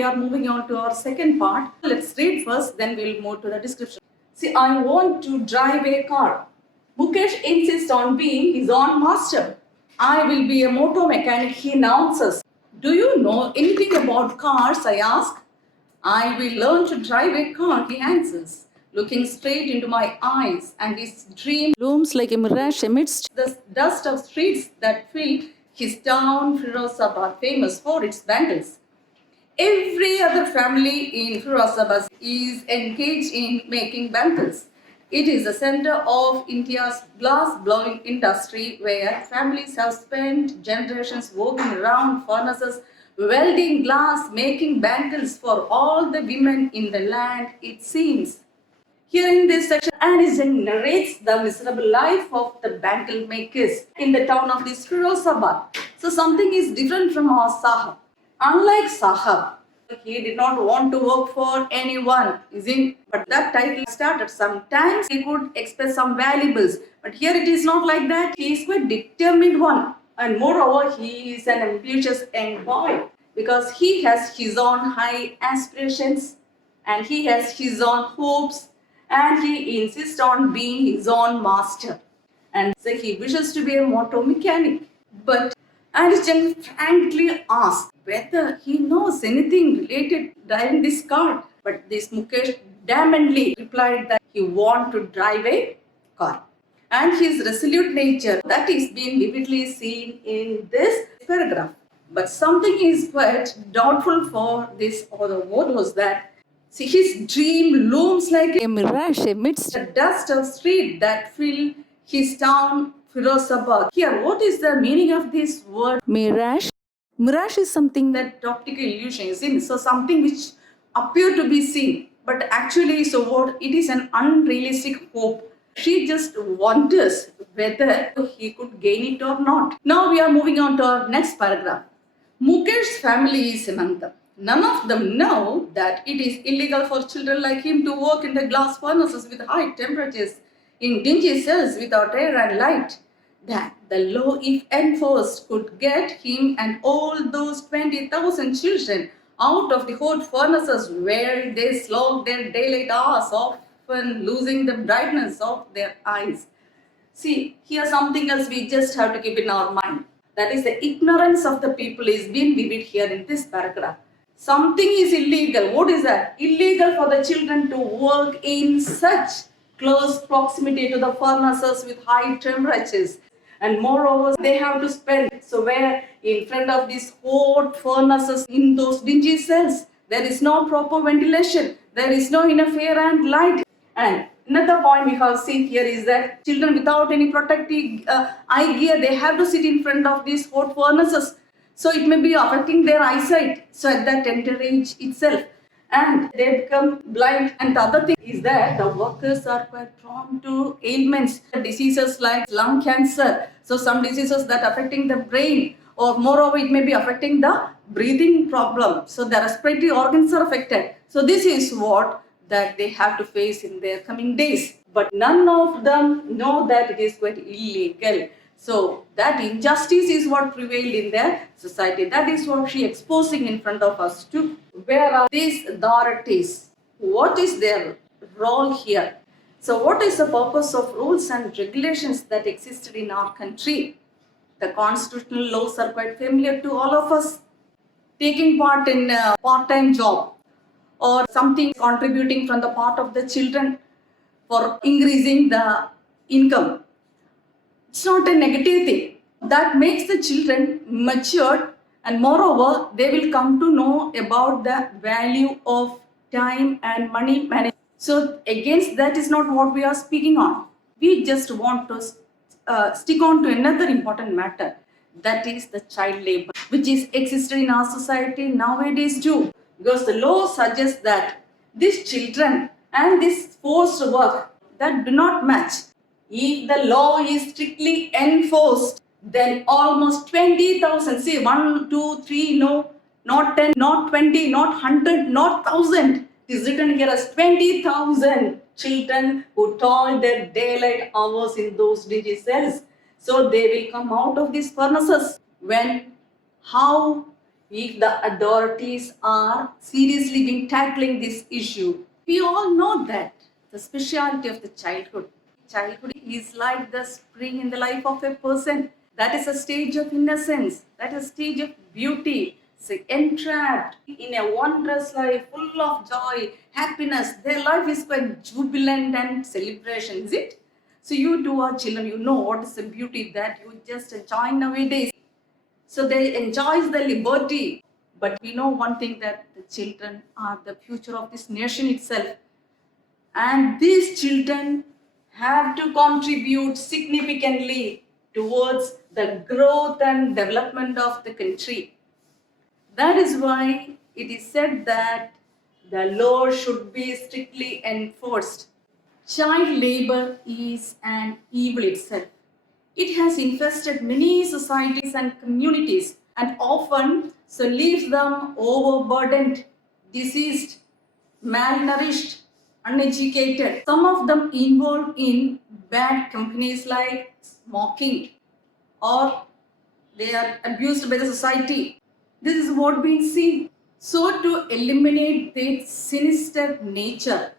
we are moving on to our second part. Let's read first, then we'll move to the description. See, I want to drive a car. Mukesh insists on being his own master. I will be a motor mechanic, he announces. Do you know anything about cars? I ask. I will learn to drive a car, he answers, looking straight into my eyes, and his dream looms like a mirage amidst the dust of streets that fill his town, Firozabad, famous for its bangles. Every other family in Firozabad is engaged in making bangles. It is the center of India's glass-blowing industry where families have spent generations working around furnaces, welding glass, making bangles for all the women in the land, it seems. Here in this section, Anizan narrates the miserable life of the bangle makers in the town of this Firozabad. So something is different from our Sahab. Unlike Sahab, he did not want to work for anyone, isn't? But that title started. Sometimes he could express some valuables, but here it is not like that. He is quite determined one, and moreover, he is an ambitious young boy because he has his own high aspirations and he has his own hopes, and he insists on being his own master. And so he wishes to be a motor mechanic. But Anishan frankly asks whether he knows anything related to driving this car. But this Mukesh damnedly replied that he wants to drive a car. And his resolute nature, that is being vividly seen in this paragraph. But something is quite doubtful for this author. What was that? See, his dream looms like a mirage amidst the dust of street that fill his town, Firozabad. Here, what is the meaning of this word mirage? Mirage is something that optical illusion is in. So something which appear to be seen, but actually, so what? It is an unrealistic hope. She just wonders whether he could gain it or not. Now we are moving on to our next paragraph. Mukesh's family is among them. None of them know that it is illegal for children like him to work in the glass furnaces with high temperatures, in dingy cells without air and light. That the law, if enforced, could get him and all those 20,000 children out of the hot furnaces where they slog their daylight hours, often losing the brightness of their eyes. See, here's something else we just have to keep in our mind. That is the ignorance of the people is being vivid here in this paragraph. Something is illegal. What is that? Illegal for the children to work in such close proximity to the furnaces with high temperatures. And moreover, they have to spend. So where in front of these hot furnaces in those dingy cells, there is no proper ventilation. There is no enough air and light. And another point we have seen here is that children without any protective eye gear, they have to sit in front of these hot furnaces. So it may be affecting their eyesight. So at that tender age itself. And they become blind. And the other thing is that the workers are quite prone to ailments, diseases like lung cancer. So some diseases that affecting the brain, or moreover it may be affecting the breathing problem. So the respiratory organs are affected. So this is what that they have to face in their coming days. But none of them know that it is quite illegal. So that injustice is what prevailed in their society. That is what she exposing in front of us too. Where are these authorities? What is their role here? So what is the purpose of rules and regulations that existed in our country? The constitutional laws are quite familiar to all of us. Taking part in a part-time job or something contributing from the part of the children for increasing the income. It's not a negative thing. That makes the children matured, and moreover, they will come to know about the value of time and money management. So against that is not what we are speaking on. We just want to stick on to another important matter. That is the child labor, which is existed in our society nowadays too. Because the law suggests that these children and this forced work that do not match. If the law is strictly enforced, then almost 20,000, see 1, 2, 3, no, not 10, not 20, not 100, not 1,000. It is written here as 20,000 children who toil their daylight hours in those dingy cells. So they will come out of these furnaces when, how if the authorities are seriously been tackling this issue. We all know that the speciality of the childhood. Childhood is like the spring in the life of a person. That is a stage of innocence. That is a stage of beauty. So entrapped in a wondrous life full of joy, happiness. Their life is quite jubilant and celebration, is it? So you two are children, you know what is the beauty that you just enjoy nowadays. So they enjoy the liberty. But we know one thing, that the children are the future of this nation itself. And these children have to contribute significantly towards the growth and development of the country. That is why it is said that the law should be strictly enforced. Child labor is an evil itself. It has infested many societies and communities and often so leaves them overburdened, diseased, malnourished, uneducated. Some of them involved in bad companies like smoking, or they are abused by the society. This is what we see. So to eliminate their sinister nature,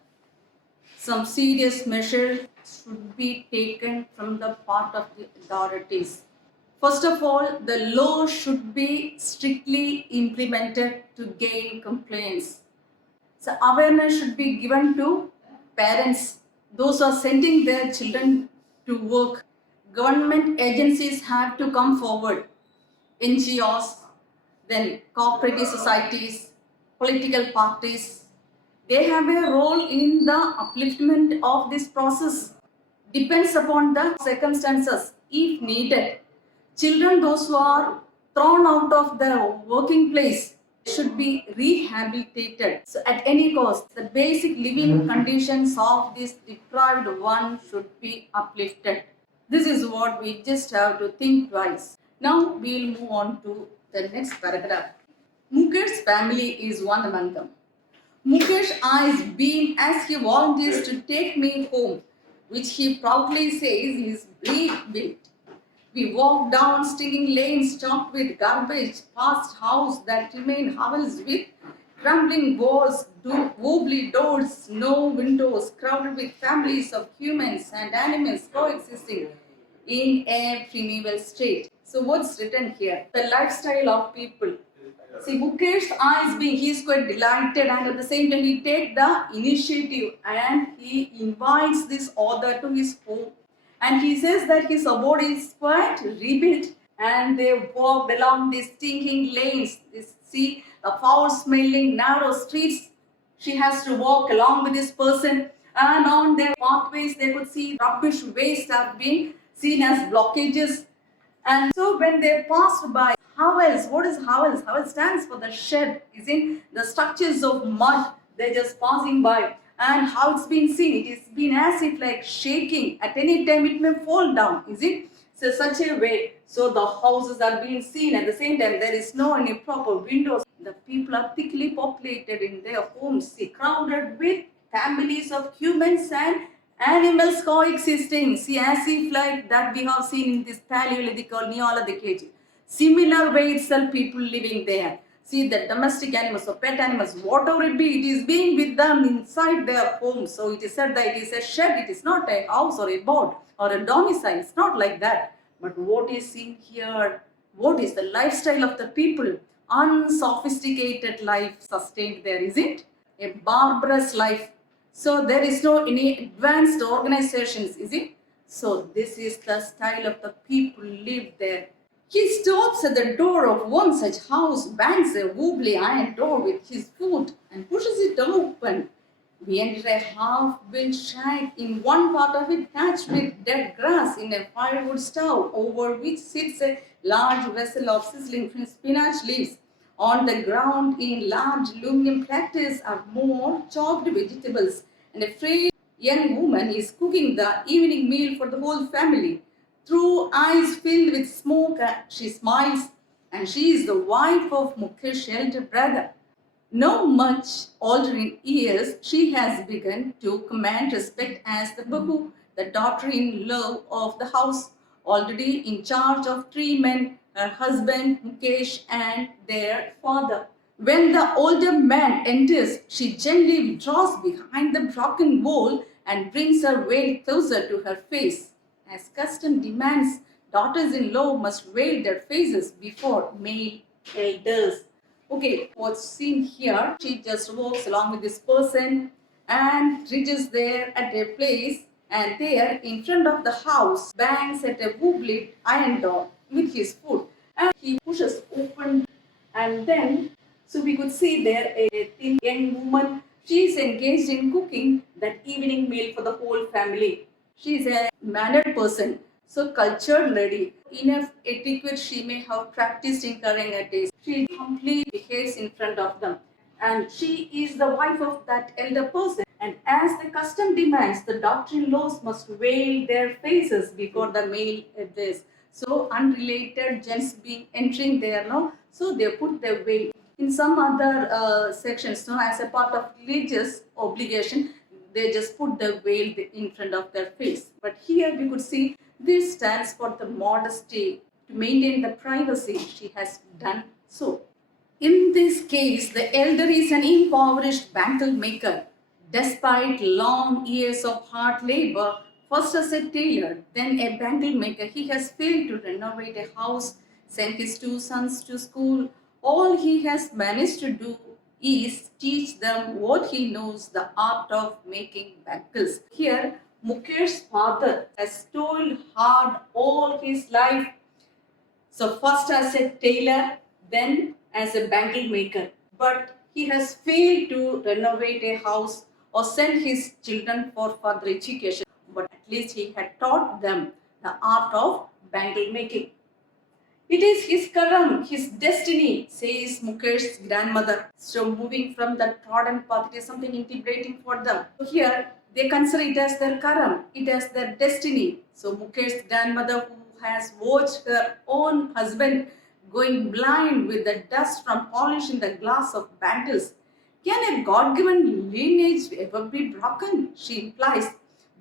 some serious measures should be taken from the part of the authorities. First of all, the law should be strictly implemented to gain compliance. So awareness should be given to parents, those who are sending their children to work. Government agencies have to come forward. NGOs, then cooperative societies, political parties, they have a role in the upliftment of this process. Depends upon the circumstances. If needed, children, those who are thrown out of the working place, should be rehabilitated. So at any cost, the basic living conditions of this deprived one should be uplifted. This is what we just have to think twice. Now we'll move on to the next paragraph. Mukesh's family is one among them. Mukesh eyes beam as he volunteers to take me home, which he proudly says is rebuilt. We walk down stinging lanes choked with garbage, past houses that remain hovels with crumbling walls, wobbly doors, no windows, crowded with families of humans and animals coexisting in a primeval state. So what's written here? The lifestyle of people. See, Mukesh's eyes being, he's quite delighted, and at the same time he takes the initiative and he invites this author to his home. And he says that his abode is quite rebuilt, and they walked along these stinking lanes. See the foul-smelling narrow streets. She has to walk along with this person, and on their pathways they could see rubbish waste are being seen as blockages. And so when they passed by hovels, what is hovels? Hovel stands for the shed, is in the structures of mud. They're just passing by. And how it's been seen, it has been as if like shaking. At any time it may fall down, is it? So such a way. So the houses are being seen. At the same time, there is no any proper windows. The people are thickly populated in their homes, see, crowded with families of humans and animals coexisting. See, as if like that we have seen in this Paleolithic or Neolithic age. Similar way itself, people living there. See, the domestic animals or pet animals, whatever it be, it is being with them inside their home. So it is said that it is a shed, it is not a house or a boat or a domicile. It's not like that. But what is seen here, what is the lifestyle of the people? Unsophisticated life sustained there, is it? A barbarous life. So there is no any advanced organizations, is it? So this is the style of the people live there. He stops at the door of one such house, bangs a wobbly iron door with his foot and pushes it open. We enter a half-built shack. In one part of it thatched with dead grass in a firewood stove, over which sits a large vessel of sizzling spinach leaves. On the ground in large aluminum platters are more chopped vegetables, and a frail young woman is cooking the evening meal for the whole family. Through eyes filled with smoke, she smiles, and she is the wife of Mukesh's elder brother. Not much older in years, she has begun to command respect as the Bahu, the daughter-in-law of the house, already in charge of 3 men, her husband Mukesh and their father. When the older man enters, she gently withdraws behind the broken wall and brings her veil closer to her face. As custom demands, daughters-in-law must veil their faces before male elders. Okay, what's seen here, she just walks along with this person and reaches there at a place, and there in front of the house bangs at a wobbly iron door with his foot, and he pushes open, and then so we could see there a thin young woman. She is engaged in cooking that evening meal for the whole family. She is a mannered person, so cultured lady. Enough etiquette she may have practiced in carrying a taste. She humbly behaves in front of them. And she is the wife of that elder person. And as the custom demands, the daughter-in-laws must veil their faces before the male elders. So unrelated gents being entering there, no? So they put their veil. In some other sections, no, as a part of religious obligation, they just put the veil in front of their face. But here we could see this stands for the modesty to maintain the privacy. She has done so. In this case, the elder is an impoverished bangle maker. Despite long years of hard labor, first as a tailor, then a bangle maker, he has failed to renovate a house, send his two sons to school. All he has managed to do is teach them what he knows, the art of making bangles. Here, Mukesh's father has toiled hard all his life. So first as a tailor, then as a bangle maker. But he has failed to renovate a house or send his children for further education. But at least he had taught them the art of bangle making. It is his karam, his destiny, says Mukesh's grandmother. So moving from the trodden path, it is something intimidating for them. So here, they consider it as their karam, it as their destiny. So Mukesh's grandmother, who has watched her own husband going blind with the dust from polishing the glass of bangles, can a God-given lineage ever be broken? She implies.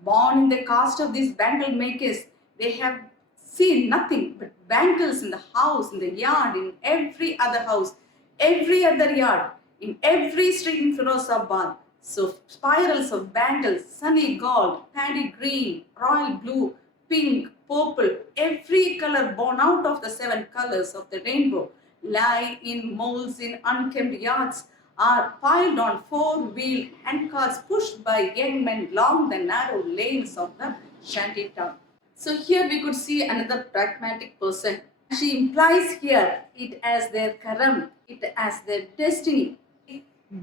Born in the caste of these bangle makers, they have seen nothing but bangles in the house, in the yard, in every other house, every other yard, in every street in Firozabad. So spirals of bangles, sunny gold, paddy green, royal blue, pink, purple, every color born out of the seven colors of the rainbow, lie in molds in unkempt yards, are piled on four-wheeled handcarts pushed by young men along the narrow lanes of the shanty town. So here we could see another pragmatic person. She implies here it as their karam, it as their destiny.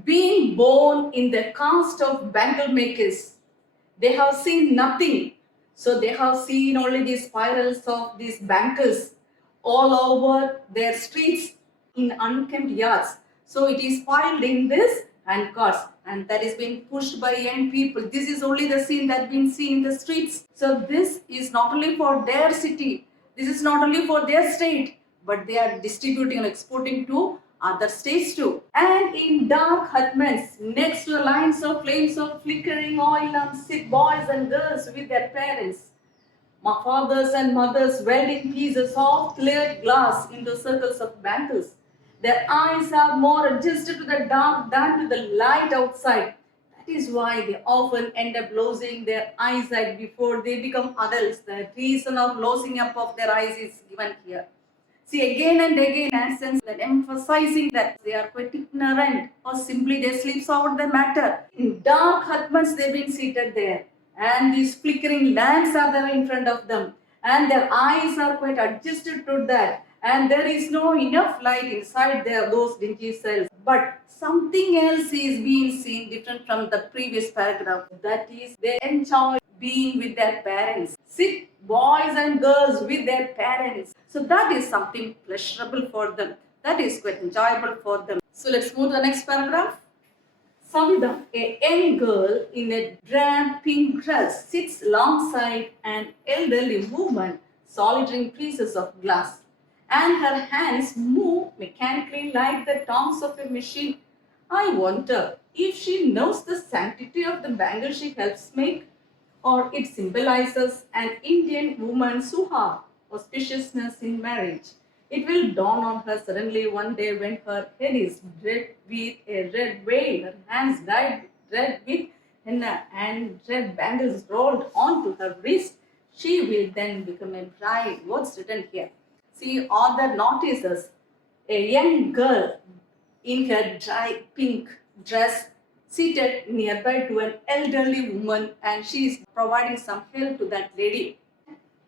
Being born in the caste of bangle makers, they have seen nothing. So they have seen only these spirals of these bangles all over their streets in unkempt yards. So it is piled in this handcarts, and that is being pushed by young people. This is only the scene that been seen in the streets. So this is not only for their city, this is not only for their state, but they are distributing and exporting to other states too. And in dark hutments, next to the lines of flames of flickering oil lamps, sit boys and girls with their parents. My fathers and mothers welding pieces of cleared glass into circles of bangles. Their eyes are more adjusted to the dark than to the light outside. That is why they often end up losing their eyesight before they become adults. The reason of losing up of their eyes is given here. See, again and again, accents that emphasizing that they are quite ignorant or simply they sleep out the matter. In dark hutments, they've been seated there, and these flickering lamps are there in front of them, and their eyes are quite adjusted to that, and there is no enough light inside their those dingy cells. But something else is being seen different from the previous paragraph. That is, they enjoy being with their parents. Sit boys and girls with their parents. So that is something pleasurable for them. That is quite enjoyable for them. So let's move to the next paragraph. Savida, a young girl in a drab pink dress, sits alongside an elderly woman soldering pieces of glass, and her hands move mechanically like the tongs of a machine. I wonder if she knows the sanctity of the bangle she helps make, or it symbolizes an Indian woman's suha, auspiciousness in marriage. It will dawn on her suddenly one day when her head is red with a red veil, her hands dyed red with henna, and red bangles rolled onto her wrist. She will then become a bride. What's written here? See, author notices a young girl in her dry pink dress seated nearby to an elderly woman, and she is providing some help to that lady.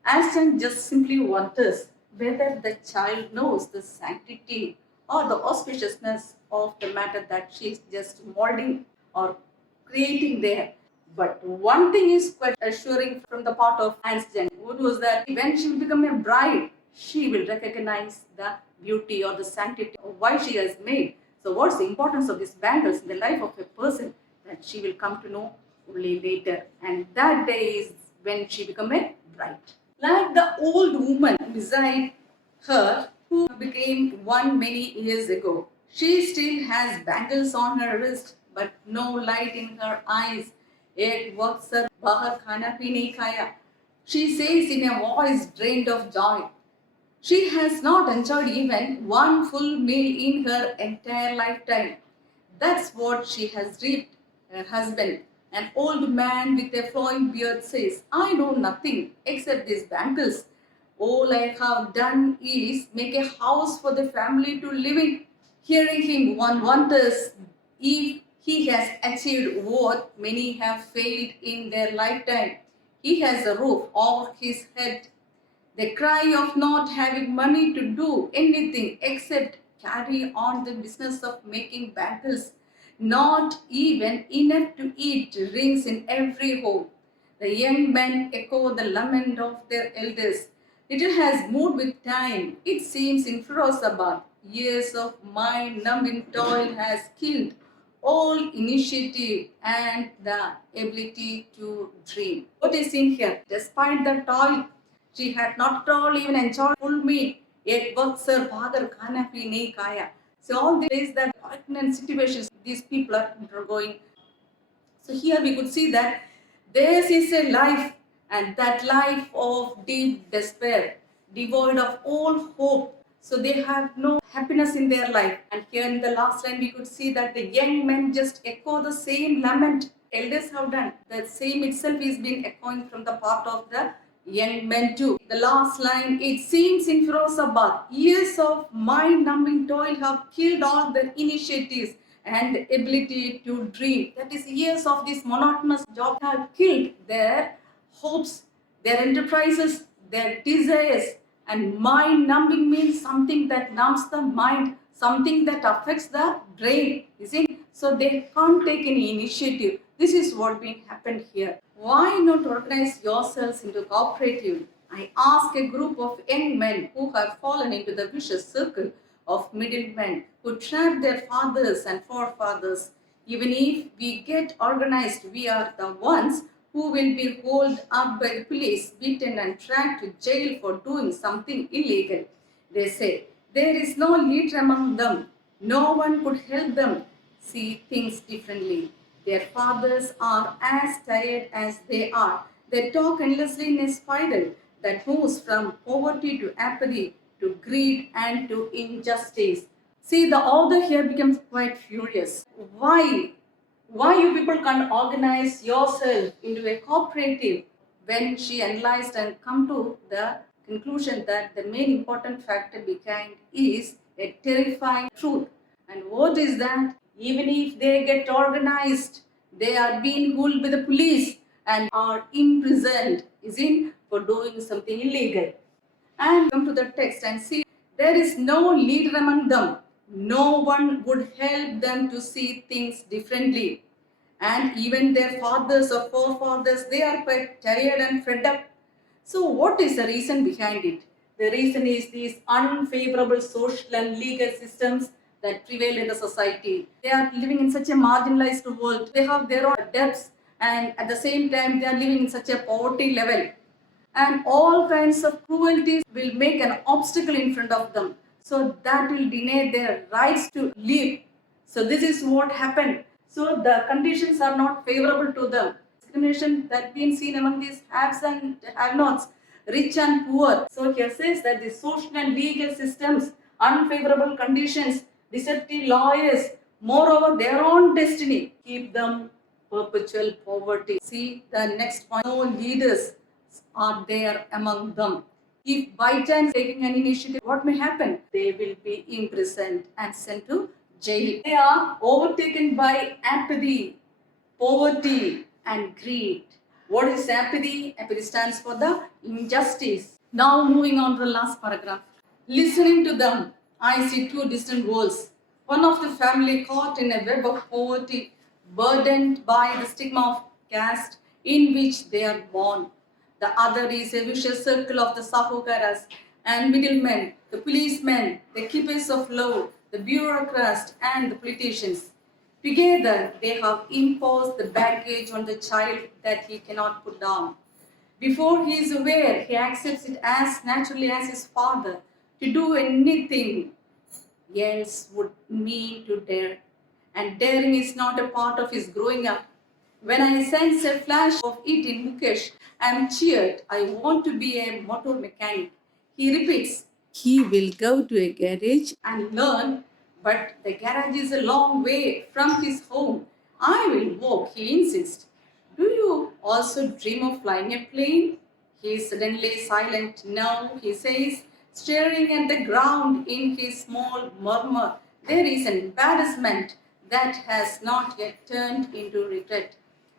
Ashton just simply wonders whether the child knows the sanctity or the auspiciousness of the matter that she is just molding or creating there. But one thing is quite assuring from the part of Einstein, who was that when she will become a bride, she will recognize the beauty or the sanctity of why she has made. So, what's the importance of these bangles in the life of a person that she will come to know only later, and that day is when she become a bride. Like the old woman beside her who became one many years ago. She still has bangles on her wrist but no light in her eyes. Yet what sir bahar khana bhi nahi khaya. She says in a voice drained of joy. She has not enjoyed even one full meal in her entire lifetime. That's what she has reaped. Her husband, an old man with a flowing beard, says, I know nothing except these bangles. All I have done is make a house for the family to live in. Hearing him, one wonders if he has achieved what many have failed in their lifetime. He has a roof over his head, the cry of not having money to do anything except carry on the business of making bangles. Not even enough to eat rings in every home. The young men echo the lament of their elders. Little has moved with time. It seems in Firozabad, years of mind-numbing toil has killed all initiative and the ability to dream. What is in here? Despite the toil, she had not at all even enjoyed full meal, yet works her father khana pi nahi kaya. So all these that poignant situations these people are undergoing. So here we could see that this is a life, and that life of deep despair, devoid of all hope. So they have no happiness in their life. And here in the last line we could see that the young men just echo the same lament elders have done. The same itself is being echoing from the part of the young men too. The last line, it seems in Firozabad, years of mind-numbing toil have killed all their initiatives and ability to dream. That is, years of this monotonous job have killed their hopes, their enterprises, their desires. And mind numbing means something that numbs the mind, something that affects the brain. You see? So they can't take any initiative. This is what being happened here. Why not organize yourselves into cooperative? I ask a group of young men who have fallen into the vicious circle of middlemen who trap their fathers and forefathers. Even if we get organized, we are the ones who will be hauled up by the police, beaten and dragged to jail for doing something illegal. They say there is no leader among them. No one could help them see things differently. Their fathers are as tired as they are. They talk endlessly in a spiral that moves from poverty to apathy to greed and to injustice. See, the author here becomes quite furious. Why? Why you people can't organize yourself into a cooperative? When she analyzed and come to the conclusion that the main important factor behind is a terrifying truth. And what is that? Even if they get organized, they are being ruled by the police and are imprisoned, is it, for doing something illegal. And come to the text and see there is no leader among them. No one would help them to see things differently. And even their fathers or forefathers, they are quite tired and fed up. So, what is the reason behind it? The reason is these unfavorable social and legal systems that prevail in the society. They are living in such a marginalized world. They have their own debts, and at the same time, they are living in such a poverty level. And all kinds of cruelties will make an obstacle in front of them. So that will deny their rights to live. So this is what happened. So the conditions are not favorable to them. Discrimination that being seen among these haves and have-nots. rich and poor. So here says that the social and legal systems, unfavorable conditions, deceptive lawyers, moreover their own destiny, keep them perpetual poverty. See the next point. No leaders are there among them. If by chance taking an initiative, what may happen? They will be imprisoned and sent to jail. They are overtaken by apathy, poverty, and greed. What is apathy? Apathy stands for the injustice. Now moving on to the last paragraph. Listening to them, I see two distant worlds. One of the family caught in a web of poverty, burdened by the stigma of caste in which they are born. The other is a vicious circle of the sahukaras and middlemen, the policemen, the keepers of law, the bureaucrats, and the politicians. Together, they have imposed the baggage on the child that he cannot put down. Before he is aware, he accepts it as naturally as his father. To do anything else would mean to dare. And daring is not a part of his growing up. When I sense a flash of it in Mukesh, I am cheered. I want to be a motor mechanic. He repeats, he will go to a garage and learn, but the garage is a long way from his home. I will walk, he insists. Do you also dream of flying a plane? He is suddenly silent. No, he says, staring at the ground in his small murmur. There is an embarrassment that has not yet turned into regret.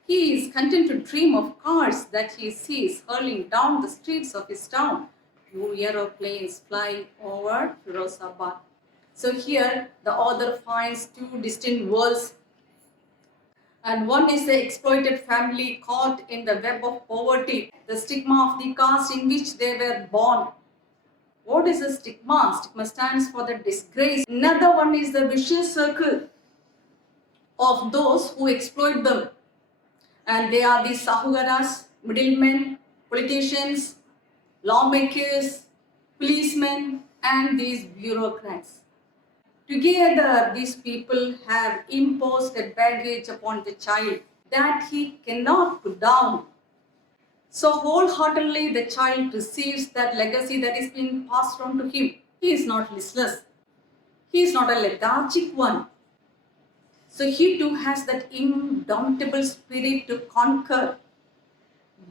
He is content to dream of cars that he sees hurling down the streets of his town. Two aeroplanes flying over Firozabad. So here the author finds two distinct worlds, and one is the exploited family caught in the web of poverty, the stigma of the caste in which they were born. What is a stigma? Stigma stands for the disgrace. Another one is the vicious circle of those who exploit them. And they are the sahugaras, middlemen, politicians, lawmakers, policemen, and these bureaucrats. Together, these people have imposed a baggage upon the child that he cannot put down. So wholeheartedly, the child receives that legacy that is being passed on to him. He is not listless. He is not a lethargic one. So he too has that indomitable spirit to conquer.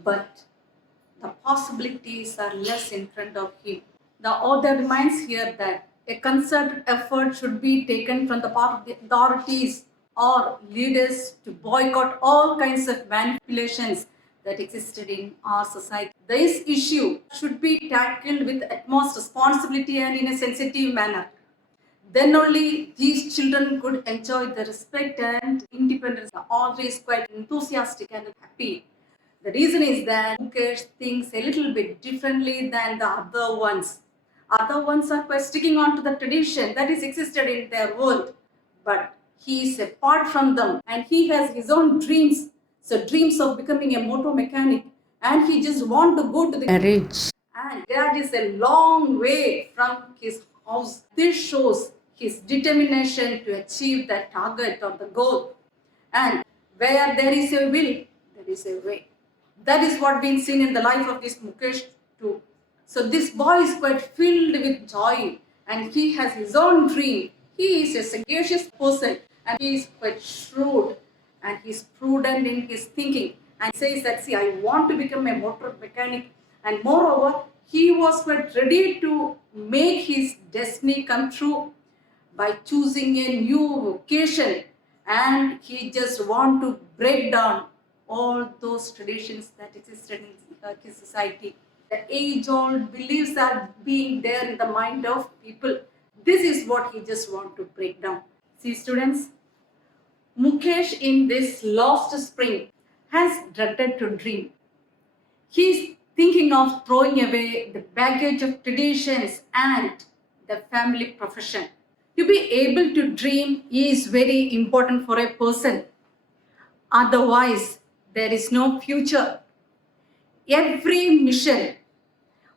But the possibilities are less in front of him. The author reminds here that a concerted effort should be taken from the part of the authorities or leaders to boycott all kinds of manipulations that existed in our society. This issue should be tackled with utmost responsibility and in a sensitive manner. Then only these children could enjoy the respect and independence. The author is quite enthusiastic and happy. The reason is that Mukesh thinks a little bit differently than the other ones. Other ones are quite sticking on to the tradition that is existed in their world. But he is apart from them and he has his own dreams. So dreams of becoming a motor mechanic, and he just want to go to the garage. And that is a long way from his house. This shows his determination to achieve that target or the goal. And where there is a will, there is a way. That is what being seen in the life of this Mukesh too. So this boy is quite filled with joy and he has his own dream. He is a sagacious person and he is quite shrewd and he is prudent in his thinking and says that, see, I want to become a motor mechanic. And moreover, he was quite ready to make his destiny come true by choosing a new vocation, and he just want to break down all those traditions that existed in his society. The age-old beliefs are being there in the mind of people. This is what he just want to break down. See, students, Mukesh in this lost spring has dreaded to dream. He is thinking of throwing away the baggage of traditions and the family profession. To be able to dream is very important for a person. Otherwise, there is no future. Every mission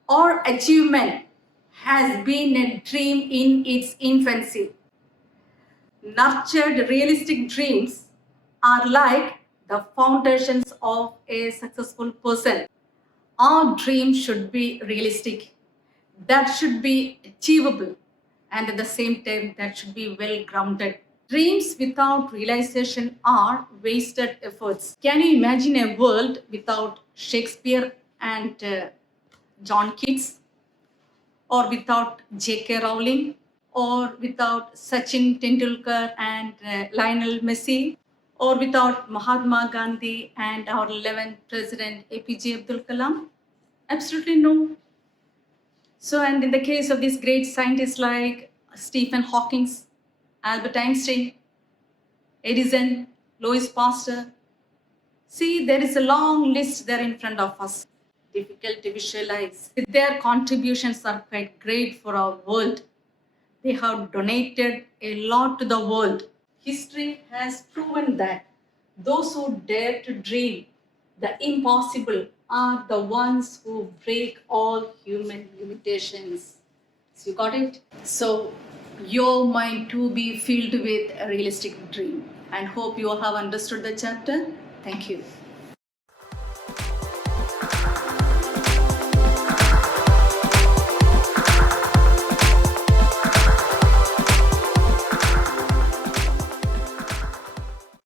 or achievement has been a dream in its infancy. Nurtured realistic dreams are like the foundations of a successful person. Our dream should be realistic, that should be achievable, and at the same time, that should be well grounded. Dreams without realization are wasted efforts. Can you imagine a world without Shakespeare and John Keats, or without J.K. Rowling, or without Sachin Tendulkar and Lionel Messi, or without Mahatma Gandhi and our 11th President APJ Abdul Kalam? Absolutely no. So, and in the case of these great scientists like Stephen Hawking, Albert Einstein, Edison, Louis Pasteur, see, there is a long list there in front of us. Difficult to visualize. Their contributions are quite great for our world. They have donated a lot to the world. History has proven that those who dare to dream the impossible are the ones who break all human limitations. So you got it? So your mind to be filled with a realistic dream. And hope you all have understood the chapter. Thank you.